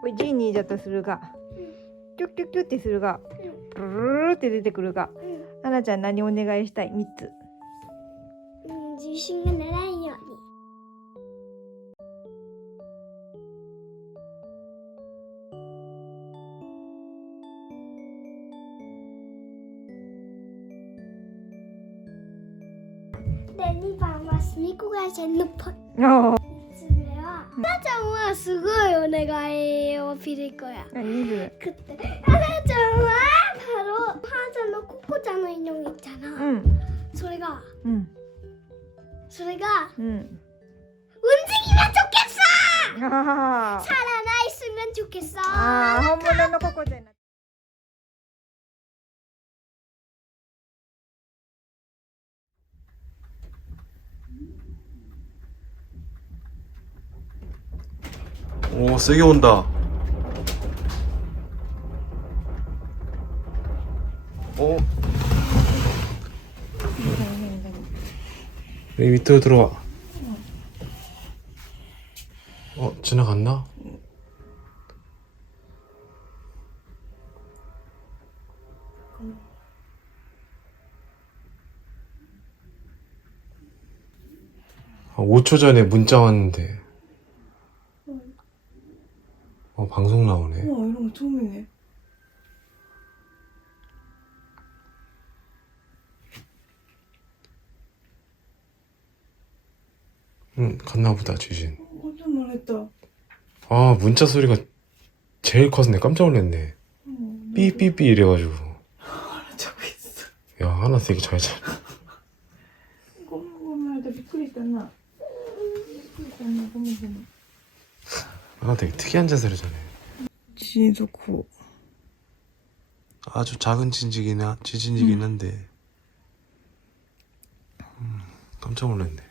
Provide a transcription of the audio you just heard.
これジーニーだとするがキュッキュッキュッってするがプルルルルって出てくるがはなちゃん何お願いしたい？3つ。うん、地震がならんように。で、2番は住み子会社のポおおつ目は、は なちゃんはすごいお願いをピリコや。何それくって、はなちゃんはハロー、はなちゃんのココちゃんの犬を見たな。うんそれが、うんそれが、うん 움직이면 좋겠어! あ 살아나 있으면 좋겠어. あ本物のココちゃん 오 세게 온다 어? 여기 밑으로 들어와 어 지나갔나? 아, 5초 전에 문자 왔는데 어 방송 나오네 우와 이런 거 처음이네. 응 갔나 보다 지진 어, 깜짝 놀랐다. 아 문자 소리가 제일 컸네 깜짝 놀랐네 어, 삐삐삐 이래가지고 저거 있어. 야 하나 되게 잘 자. ごめんごめん、あびっくりしたな。びっくりしたな、ごめんごめん。 아 되게 특이한 자세를 자네. 진이 좋고 아주 작은 진지기나 지진이긴 음. 한데. 음, 깜짝 놀랐네.